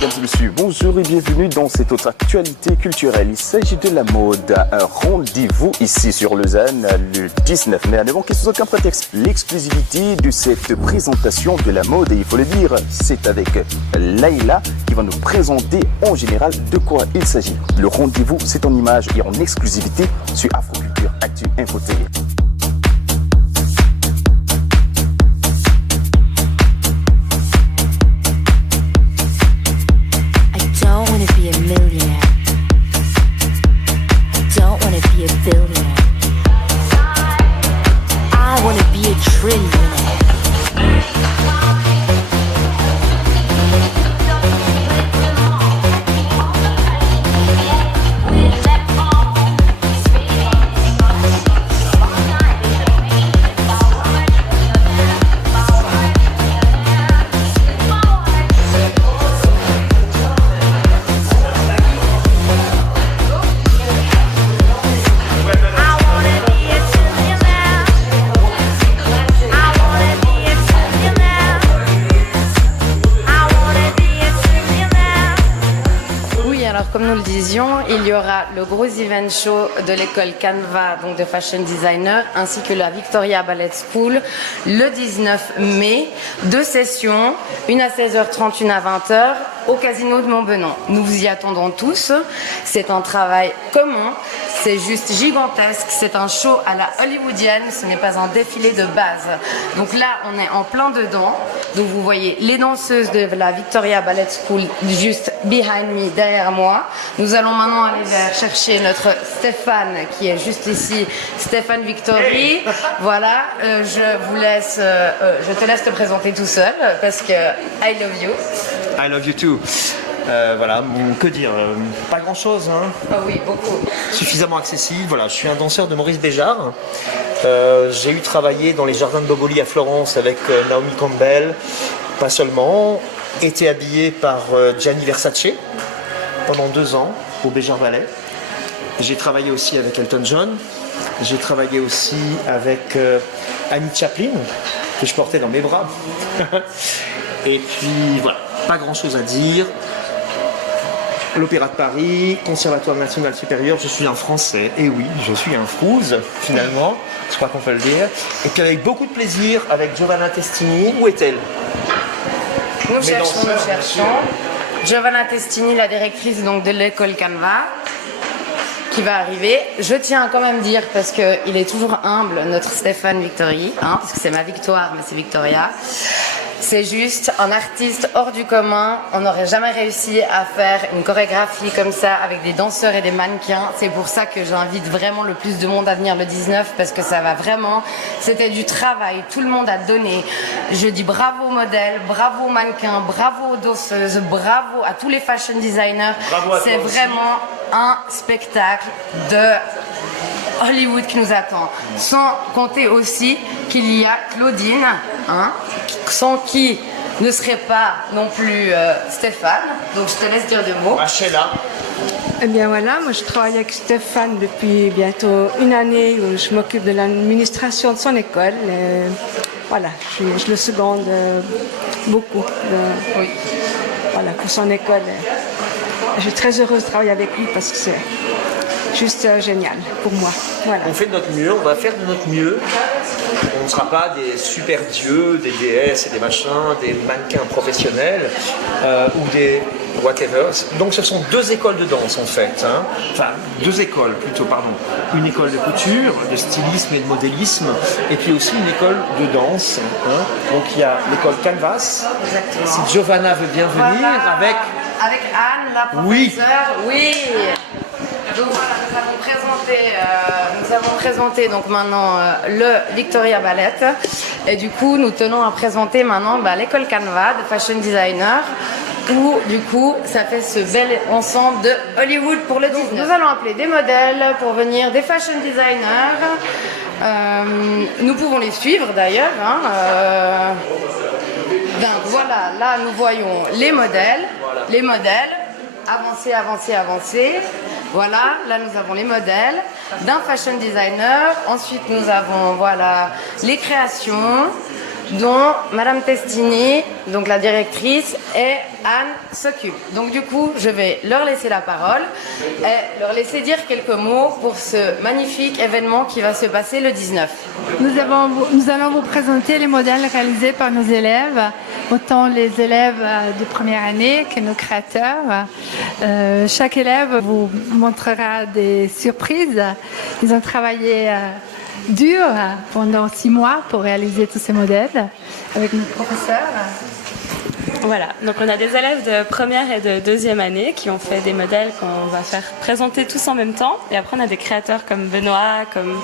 Mesdames et messieurs, bonjour et bienvenue dans cette autre actualité culturelle. Il s'agit de la mode. Un rendez-vous ici sur Lausanne le 19 mai. Ne manquez sous aucun prétexte l'exclusivité de cette présentation de la mode. Et il faut le dire, c'est avec Laïla qui va nous présenter en général de quoi il s'agit. Le rendez-vous, c'est en images et en exclusivité sur Afroculture Actu Info TV. Comme nous le disions, il y aura le gros event show de l'école Canva, donc de fashion designer, ainsi que la Victoria Ballet School le 19 mai. 2 sessions, une à 16h30, une à 20h, au casino de Montbenon. Nous vous y attendons tous. C'est un travail commun. C'est juste gigantesque, c'est un show à la hollywoodienne, ce n'est pas un défilé de base. Donc là, on est en plein dedans. Donc vous voyez les danseuses de la Victoria Ballet School juste behind me, derrière moi. Nous allons maintenant aller chercher notre Stéphane qui est juste ici, Stéphane Victory. Voilà, je te laisse te présenter tout seul parce que I love you. I love you too. Voilà, que dire, pas grand chose, hein. Oh oui, beaucoup. Suffisamment accessible. Voilà, je suis un danseur de Maurice Béjart. J'ai eu travaillé dans les jardins de Boboli à Florence avec Naomi Campbell, pas seulement. Été habillé par Gianni Versace pendant 2 ans au Béjart Ballet. J'ai travaillé aussi avec Elton John. J'ai travaillé aussi avec Annie Chaplin, que je portais dans mes bras. Et puis voilà, pas grand chose à dire. L'Opéra de Paris, Conservatoire National Supérieur, je suis un Français, et oui, je suis un Frouze, finalement, je crois qu'on peut le dire. Et puis avec beaucoup de plaisir, avec Giovanna Testini, où est-elle? Nous cherchons. Giovanna Testini, la directrice donc, de l'école Canva, qui va arriver. Je tiens à quand même dire, parce qu'il est toujours humble, notre Stéphane Victory, hein, parce que c'est ma victoire, mais c'est Victoria. C'est juste un artiste hors du commun. On n'aurait jamais réussi à faire une chorégraphie comme ça avec des danseurs et des mannequins. C'est pour ça que j'invite vraiment le plus de monde à venir le 19 parce que ça va vraiment. C'était du travail. Tout le monde a donné. Je dis bravo aux modèles, bravo aux mannequins, bravo aux danseuses, bravo à tous les fashion designers. C'est vraiment un spectacle de Hollywood qui nous attend. Sans compter aussi qu'il y a Claudine, hein, sans qui ne serait pas non plus Stéphane. Donc je te laisse dire 2 mots. Rachela. Eh bien voilà, moi je travaille avec Stéphane depuis bientôt 1 année où je m'occupe de l'administration de son école. Voilà, je le seconde beaucoup. Oui. Voilà, pour son école. Je suis très heureuse de travailler avec lui parce que c'est juste génial pour moi. Voilà. On fait de notre mieux, on va faire de notre mieux. On ne sera pas des super dieux, des déesses et des machins, des mannequins professionnels ou des whatever. Donc ce sont 2 écoles de danse en fait. Hein. Enfin, 2 écoles plutôt, pardon. Une école de couture, de stylisme et de modélisme, et puis aussi une école de danse. Hein. Donc il y a l'école Canvas. Exactement. Si Giovanna veut bien venir Voilà. avec Anne, la professeure. Oui. Donc voilà, nous avons présenté donc maintenant le Victoria Ballet et du coup nous tenons à présenter maintenant l'école Canva de fashion designer où du coup ça fait ce bel ensemble de Hollywood pour le 19. Nous allons appeler des modèles pour venir, des fashion designers. Nous pouvons les suivre d'ailleurs. Hein, donc voilà, là nous voyons les modèles. Avancez. Voilà, là nous avons les modèles d'un fashion designer. Ensuite nous avons voilà les créations. dont Madame Testini, donc la directrice, et Anne s'occupent. Donc du coup, je vais leur laisser la parole et leur laisser dire quelques mots pour ce magnifique événement qui va se passer le 19. Nous allons vous présenter les modèles réalisés par nos élèves, autant les élèves de première année que nos créateurs. Chaque élève vous montrera des surprises. Ils ont travaillé dur pendant 6 mois pour réaliser tous ces modèles avec nos professeurs. Voilà, donc on a des élèves de première et de deuxième année qui ont fait des modèles qu'on va faire présenter tous en même temps. Et après on a des créateurs comme Benoît, comme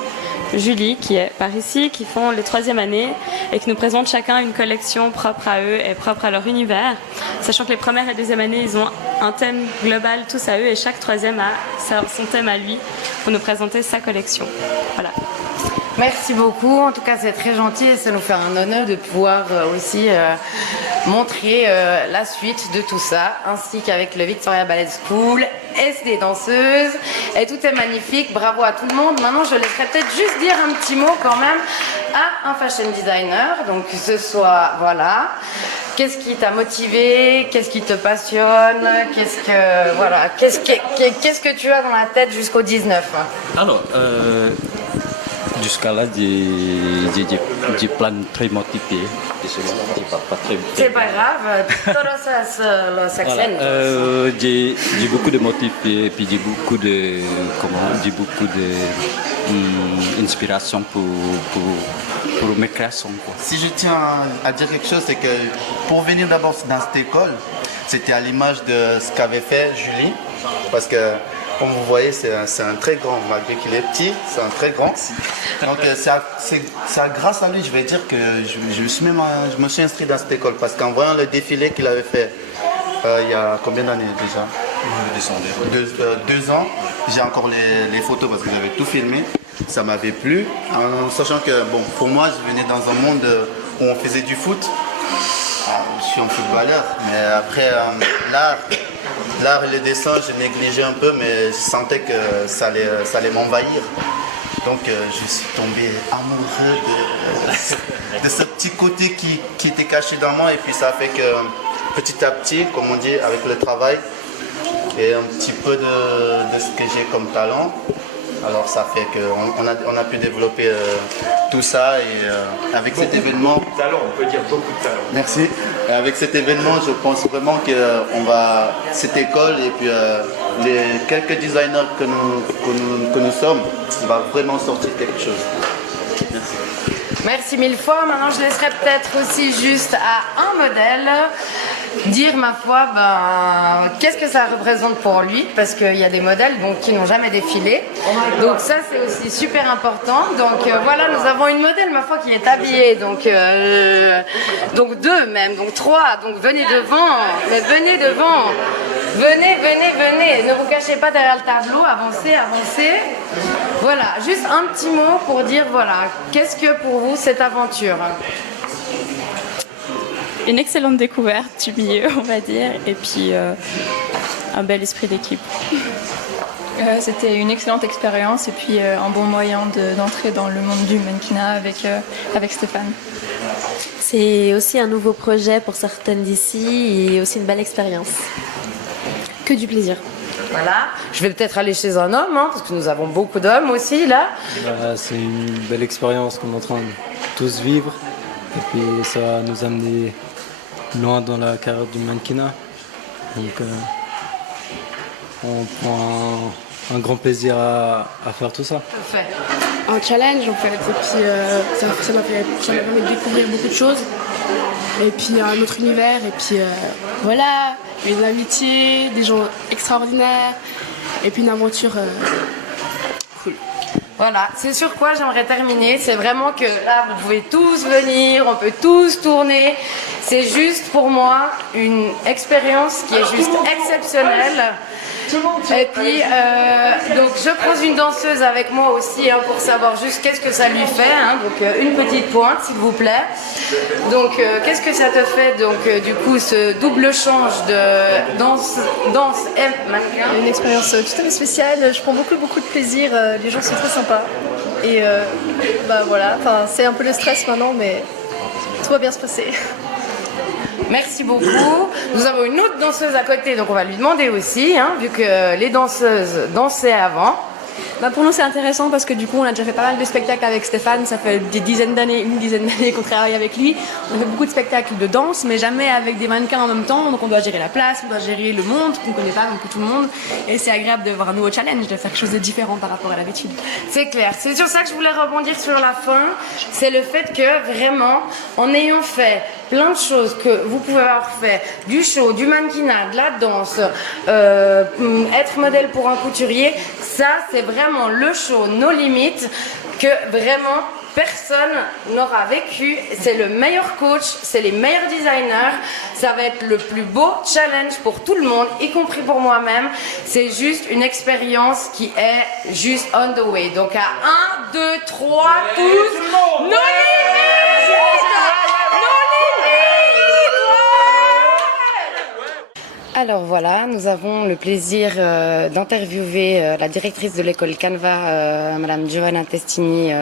Julie qui est par ici, qui font les troisième années et qui nous présentent chacun une collection propre à eux et propre à leur univers. Sachant que les premières et deuxième années, ils ont un thème global tous à eux et chaque troisième a son thème à lui pour nous présenter sa collection. Voilà. Merci beaucoup, en tout cas c'est très gentil et ça nous fait un honneur de pouvoir aussi montrer la suite de tout ça, ainsi qu'avec le Victoria Ballet School et des danseuses, et tout est magnifique, bravo à tout le monde. Maintenant je laisserai peut-être juste dire un petit mot quand même à un fashion designer, donc que ce soit, voilà, qu'est-ce qui t'a motivé, qu'est-ce qui te passionne, qu'est-ce que tu as dans la tête jusqu'au 19? Alors, jusqu'à là, j'ai plein très motivé. C'est pas grave, todos los acentos. Voilà, j'ai beaucoup de motivés et puis j'ai beaucoup de inspiration pour mes créations. Quoi. Si je tiens à dire quelque chose, c'est que pour venir d'abord dans cette école, c'était à l'image de ce qu'avait fait Julie, parce que comme vous voyez, c'est un très grand, malgré qu'il est petit, c'est un très grand. Donc c'est grâce à lui, je vais dire que je me suis inscrit dans cette école, parce qu'en voyant le défilé qu'il avait fait il y a combien d'années déjà 2 ans, j'ai encore les photos parce que j'avais tout filmé, ça m'avait plu, en sachant que bon, pour moi, je venais dans un monde où on faisait du foot. Je suis un footballeur, mais après l'art et le dessin, je négligeais un peu, mais je sentais que ça allait m'envahir. Donc je suis tombé amoureux de ce petit côté qui était caché dans moi, et puis ça fait que petit à petit, comme on dit, avec le travail et un petit peu de ce que j'ai comme talent, alors ça fait qu'on a pu développer tout ça, et avec cet événement... Beaucoup de talent, on peut dire beaucoup de talent. Merci. Et avec cet événement, je pense vraiment que cette école et puis les quelques designers que nous sommes, on va vraiment sortir quelque chose. Merci. Merci mille fois. Maintenant, je laisserai peut-être aussi juste à un modèle dire, ma foi, qu'est-ce que ça représente pour lui, parce qu'il y a des modèles qui n'ont jamais défilé. Donc ça, c'est aussi super important. Donc voilà, nous avons une modèle, ma foi, qui est habillée. Donc 2 même, donc 3. Donc venez devant, mais venez devant. Venez. Ne vous cachez pas derrière le tableau. Avancez. Voilà, juste un petit mot pour dire, voilà, qu'est-ce que pour vous cette aventure? Une excellente découverte du milieu, on va dire, et puis un bel esprit d'équipe. C'était une excellente expérience et puis un bon moyen d'entrer dans le monde du mannequinat avec Stéphane. C'est aussi un nouveau projet pour certaines d'ici et aussi une belle expérience. Que du plaisir. Voilà, je vais peut-être aller chez un homme, parce que nous avons beaucoup d'hommes aussi là. C'est une belle expérience qu'on est en train de tous vivre, et puis ça va nous amener loin dans la carrière du mannequinat. Donc on prend un grand plaisir à faire tout ça. Parfait. Un challenge en fait, et puis ça m'a permis de découvrir beaucoup de choses, et puis un autre univers, et puis voilà, une amitié, des gens extraordinaires, et puis une aventure cool. Voilà, c'est sur quoi j'aimerais terminer, c'est vraiment que là vous pouvez tous venir, on peut tous tourner, c'est juste pour moi une expérience qui est juste exceptionnelle. Et puis donc je prends une danseuse avec moi aussi pour savoir juste qu'est-ce que ça lui fait, donc une petite pointe s'il vous plaît. Donc qu'est-ce que ça te fait donc du coup ce double change de danse et mannequin? Une expérience tout à fait spéciale, je prends beaucoup de plaisir, les gens sont très sympas et voilà, c'est un peu le stress maintenant mais Tout va bien se passer. Merci beaucoup. Nous avons une autre danseuse à côté, donc on va lui demander aussi, hein, vu que les danseuses dansaient avant. Pour nous c'est intéressant parce que du coup on a déjà fait pas mal de spectacles avec Stéphane, ça fait une dizaine d'années qu'on travaille avec lui. On fait beaucoup de spectacles de danse mais jamais avec des mannequins en même temps, donc on doit gérer la place, on doit gérer le monde qu'on ne connaît pas non plus tout le monde et c'est agréable de voir un nouveau challenge, de faire quelque chose de différent par rapport à l'habitude. C'est clair, c'est sur ça que je voulais rebondir sur la fin, c'est le fait que vraiment en ayant fait plein de choses que vous pouvez avoir fait, du show, du mannequinat, de la danse, être modèle pour un couturier, ça c'est vraiment le show No Limites que vraiment personne n'aura vécu. C'est le meilleur coach, c'est les meilleurs designers, ça va être le plus beau challenge pour tout le monde, y compris pour moi-même. C'est juste une expérience qui est juste on the way. Donc à 1, 2, 3, tous, No Limites! Alors voilà, nous avons le plaisir d'interviewer la directrice de l'école Canva, Madame Giovanna Testini,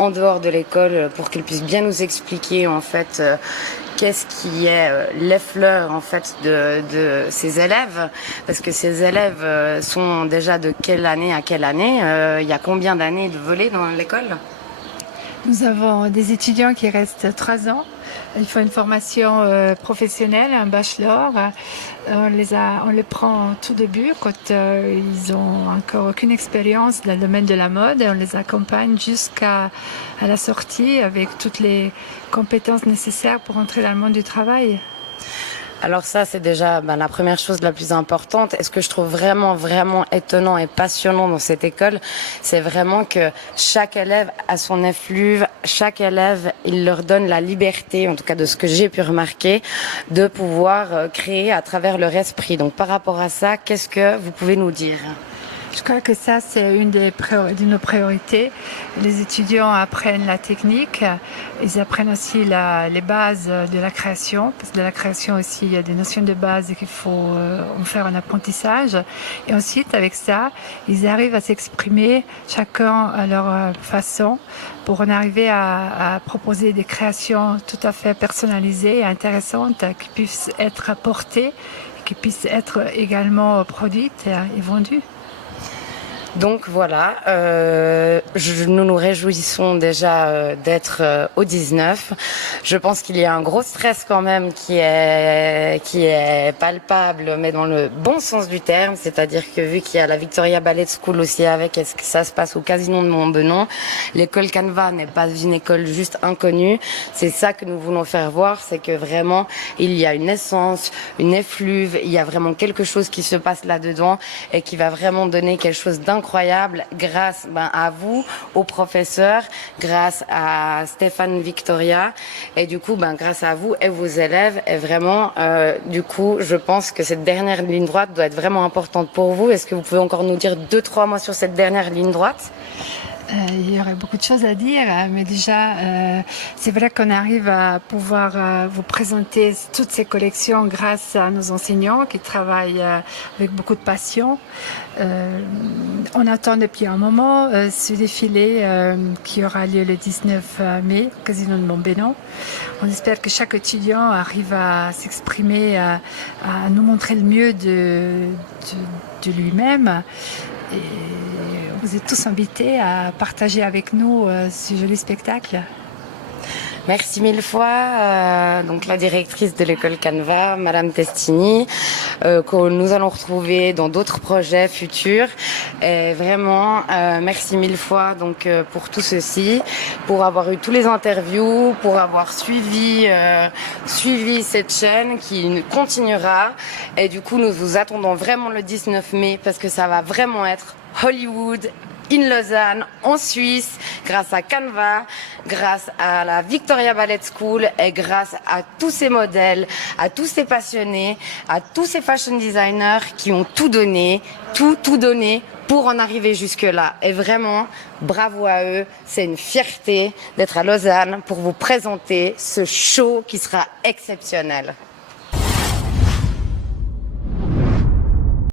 en dehors de l'école, pour qu'elle puisse bien nous expliquer en fait qu'est-ce qui est les fleurs en fait de ces élèves, parce que ces élèves sont déjà de quelle année à quelle année, il y a combien d'années de volée dans l'école? Nous avons des étudiants qui restent 3 ans. Ils font une formation professionnelle, un bachelor. On les prend au tout début quand ils n'ont encore aucune expérience dans le domaine de la mode et on les accompagne jusqu'à la sortie avec toutes les compétences nécessaires pour entrer dans le monde du travail. Alors ça, c'est déjà la première chose la plus importante. Et ce que je trouve vraiment étonnant et passionnant dans cette école, c'est vraiment que chaque élève a son effluve, chaque élève, il leur donne la liberté, en tout cas de ce que j'ai pu remarquer, de pouvoir créer à travers leur esprit. Donc par rapport à ça, qu'est-ce que vous pouvez nous dire ? Je crois que ça, c'est une de nos priorités. Les étudiants apprennent la technique, ils apprennent aussi les bases de la création, parce que de la création aussi, il y a des notions de base qu'il faut en faire un apprentissage. Et ensuite, avec ça, ils arrivent à s'exprimer chacun à leur façon pour en arriver à proposer des créations tout à fait personnalisées et intéressantes qui puissent être apportées, qui puissent être également produites et vendues. Donc voilà, nous nous réjouissons déjà d'être au 19. Je pense qu'il y a un gros stress quand même qui est palpable, mais dans le bon sens du terme. C'est-à-dire que vu qu'il y a la Victoria Ballet School aussi avec, est-ce que ça se passe au Casino de Montbenon, l'école Canva n'est pas une école juste inconnue. C'est ça que nous voulons faire voir, c'est que vraiment il y a une essence, une effluve, il y a vraiment quelque chose qui se passe là-dedans et qui va vraiment donner quelque chose d'incroyable grâce à vous, aux professeurs, grâce à Stéphane Victoria et du coup grâce à vous et vos élèves. Et vraiment du coup je pense que cette dernière ligne droite doit être vraiment importante pour vous. Est-ce que vous pouvez encore nous dire 2-3 mots sur cette dernière ligne droite? Il y aurait beaucoup de choses à dire, mais déjà, c'est vrai qu'on arrive à pouvoir vous présenter toutes ces collections grâce à nos enseignants qui travaillent avec beaucoup de passion. On attend depuis un moment ce défilé qui aura lieu le 19 mai au Casino de Montbenon. On espère que chaque étudiant arrive à s'exprimer, à nous montrer le mieux de lui-même. Et vous êtes tous invités à partager avec nous ce joli spectacle. Merci mille fois, donc la directrice de l'école Canva, Madame Testini, que nous allons retrouver dans d'autres projets futurs. Et vraiment, merci mille fois donc pour tout ceci, pour avoir eu tous les interviews, pour avoir suivi cette chaîne qui continuera. Et du coup, nous vous attendons vraiment le 19 mai parce que ça va vraiment être Hollywood in Lausanne, en Suisse, grâce à Canva, grâce à la Victoria Ballet School et grâce à tous ces modèles, à tous ces passionnés, à tous ces fashion designers qui ont tout donné, tout donné pour en arriver jusque-là. Et vraiment, bravo à eux, c'est une fierté d'être à Lausanne pour vous présenter ce show qui sera exceptionnel.